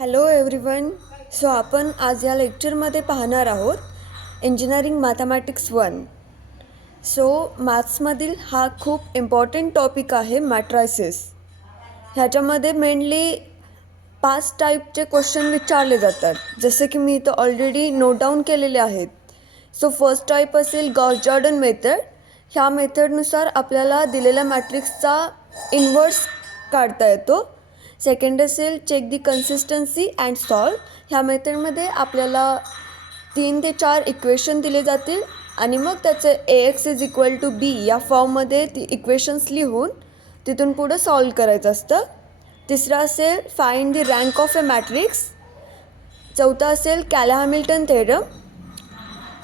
Hello everyone. So आपण आज या लेक्चरमध्ये पाहणार आहोत इंजिनिअरिंग मॅथमॅटिक्स 1. सो मॅथ्समधील हा खूप इम्पॉर्टंट टॉपिक आहे मॅट्रायसिस. ह्याच्यामध्ये मेनली 5 टाईपचे क्वेश्चन विचारले जातात, जसे की मी इथं ऑलरेडी नोट डाऊन केलेले आहेत. सो फर्स्ट टाईप असेल गॉस जॉर्डन मेथड. ह्या मेथडनुसार आपल्याला दिलेल्या मॅट्रिक्सचा इन्व्हर्स काढता येतो. सेकंड असेल check the consistency and solve. ह्या मेथडमध्ये आपल्याला 3 ते 4 इक्वेशन दिले जातील आणि मग त्याचे AX=B या फॉर्ममध्ये ती इक्वेशन्स लिहून तिथून पुढं सॉल्व करायचं असतं. तिसरा असेल find the rank of a matrix. चौथा असेल कॅला-हॅमिल्टन थेरम.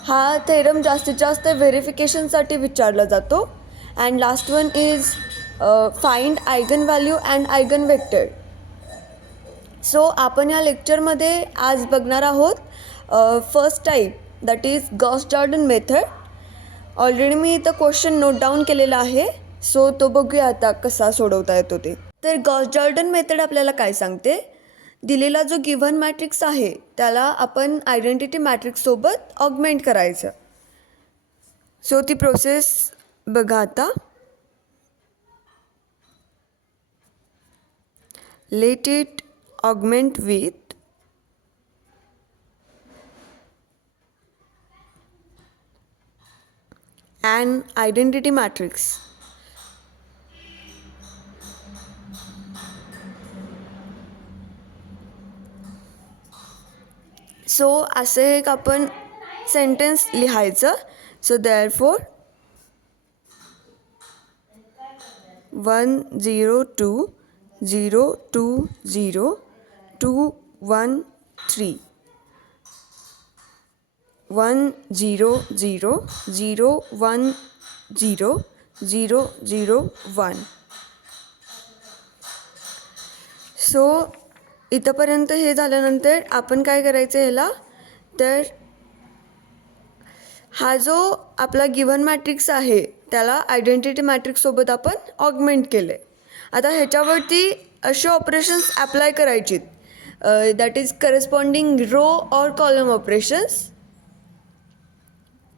हा थेरम जास्तीत जास्त व्हेरिफिकेशनसाठी विचारला जातो. And last one is find eigen value and eigen vector. So आपण या लेक्चरमध्ये आज बघणार आहोत first type, that is Gauss Jordan method. Already मी इथं क्वेश्चन नोट डाऊन केलेला आहे. सो तो बघूया आता कसा सोडवता येतो ते. तर गॉस जॉर्डन मेथड आपल्याला काय सांगते, दिलेला जो गिव्हन मॅट्रिक्स आहे त्याला आपण आयडेंटिटी मॅट्रिक्ससोबत ऑगमेंट करायचं. सो ती प्रोसेस बघा आता. Let it augment with an identity matrix. So असे एक आपण सेंटेन्स लिहायचं. So therefore 1 0 2 0 2 0 2 1 3 1 0 0 0 1 0 0 0 1. सो इथंपर्यंत हे झाल्यानंतर आपण काय करायचं ह्याला, तर हा जो आपला गिव्हन मॅट्रिक्स आहे त्याला आयडेंटिटी मॅट्रिक्ससोबत आपण ऑगमेंट केलं आहे. आता ह्याच्यावरती असे ऑपरेशन्स ॲप्लाय करायचीत, that is corresponding row or column operations.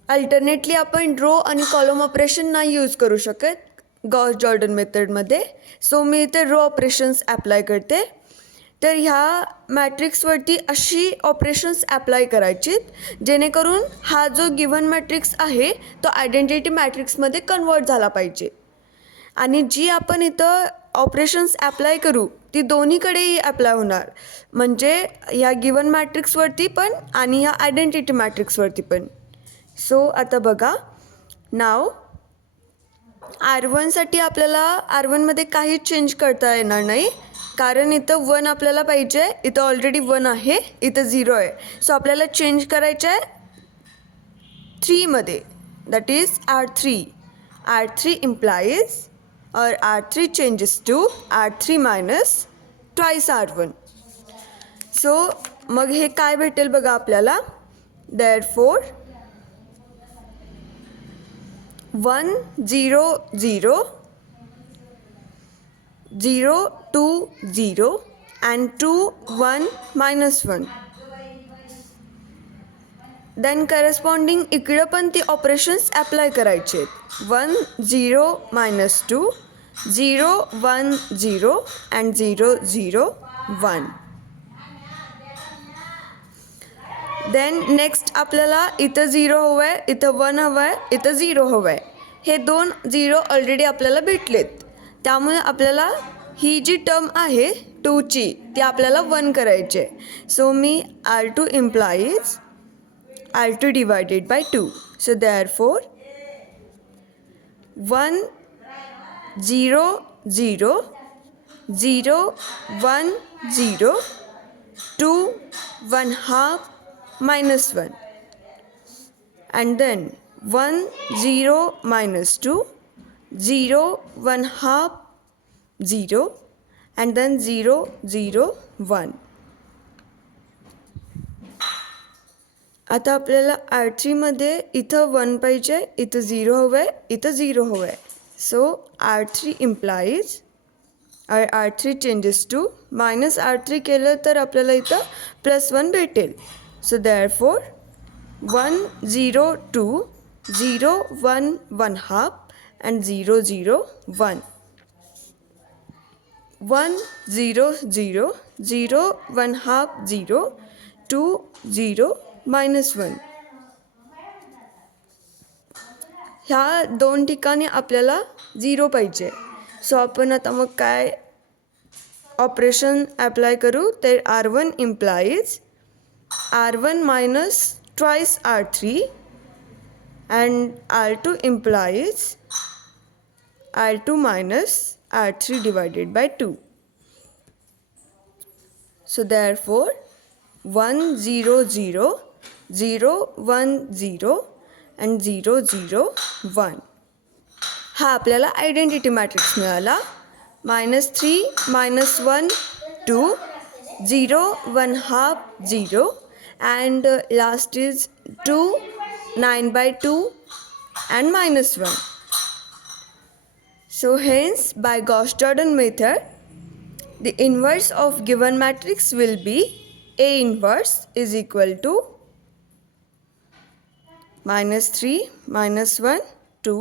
Alternately आपण रो आणि कॉलम ऑपरेशन नाही यूज करू शकत गॉस जॉर्डन मेथडमध्ये. सो मी इथे रो ऑपरेशन्स ॲप्लाय करते. तर ह्या मॅट्रिक्सवरती अशी ऑपरेशन्स ॲप्लाय करायचीत जेणेकरून हा जो गिव्हन मॅट्रिक्स आहे तो आयडेंटिटी मॅट्रिक्समध्ये कन्वर्ट झाला पाहिजे. आणि जी आपण इथं ऑपरेशन्स ॲप्लाय करू ती दोन्हीकडेही ॲप्लाय होणार, म्हणजे ह्या गिव्हन मॅट्रिक्सवरती पण आणि ह्या आयडेंटिटी मॅट्रिक्सवरती पण. सो आता बघा, नाव R1साठी आपल्याला R1मध्ये काहीच चेंज करता येणार नाही, कारण इथं 1 आपल्याला पाहिजे. इथं ऑलरेडी 1 आहे, इथं 0 आहे. सो आपल्याला चेंज करायचं आहे 3मध्ये, that is R3. R3 implies or R3 changes to R3 minus twice R1. So मग हे काय भेटेल बघा आपल्याला. Therefore 1 0 0 0 2 0 and 2 1 minus 1. Then corresponding इकडं पण ती ऑपरेशन्स ॲप्लाय करायचे आहेत. 1 0 minus 2 0 1 0 and 0 0 1. देन नेक्स्ट आपल्याला इथं 0 हवं आहे, इथं 1 हवं आहे, इथं 0 हवं आहे. हे 2 0 ऑलरेडी आपल्याला भेटलेत, त्यामुळे आपल्याला ही जी टर्म आहे 2ची ती आपल्याला 1 करायची आहे. So me R2 implies R2 divided by 2. So therefore 1 0 0 0 1 0 2 1 half minus 1, and then 1 0 minus 2 0 1 half 0 and then 0 0 1. आता आपल्याला R3मध्ये इथं 1 पाहिजे, इथं 0 हवं आहे, इथं 0 हवं आहे. So R3 implies or R3 changes to -R3 केलं तर आपल्याला इथं +1 भेटेल. So therefore 1 0 2 0 1 1 half and 0 0 1. 1 0 0 0 1 half 0 2 0 -1. ह्या दोन ठिकाणी आपल्याला 0 पाहिजे. सो आपण आता मग काय ऑपरेशन ॲप्लाय करू. तर R1 implies R1 minus twice R3 and R2 implies R2 minus R3 divided by 2. So therefore 1 0 0 0 1 0 and 0 0 1 हा आपल्याला आयडेंटिटी मॅट्रिक्स मिळाला. -3 -1 2 0 1 half 0 and last is 2 9/2 and -1. So hence by Gauss-Jordan method the inverse of given matrix will be A inverse is equal to -3 -1 2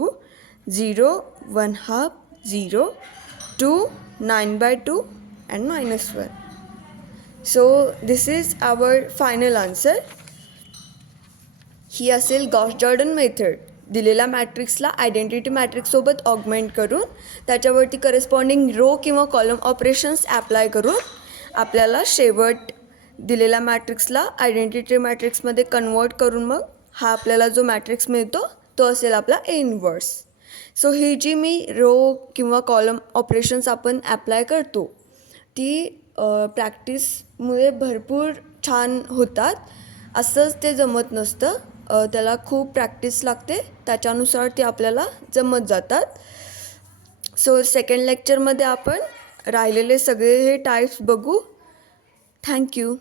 0 1 half 0 2 9/2 and -1. So this is our final answer. ही असेल Gauss-Jordan method. दिलेल्या मॅट्रिक्सला identity मॅट्रिक्ससोबत augment करून त्याच्यावरती corresponding row किंवा column operations apply करून आपल्याला शेवट दिलेल्या मॅट्रिक्सला identity मॅट्रिक्समध्ये कन्वर्ट करून मग हा आपल्याला जो मॅट्रिक्स मिळतो तो असेल आपला ए इनवर्स. सो ही जी मी रो किंवा कॉलम ऑपरेशन्स आपण ॲप्लाय करतो ती प्रॅक्टिसमुळे भरपूर छान होतात. असंच ते जमत नसतं. त्याला खूप प्रॅक्टिस लागते. त्याच्यानुसार ते आपल्याला जमत जातात. सो सेकंड लेक्चरमध्ये आपण राहिलेले सगळे हे टाईप्स बघू. थँक्यू.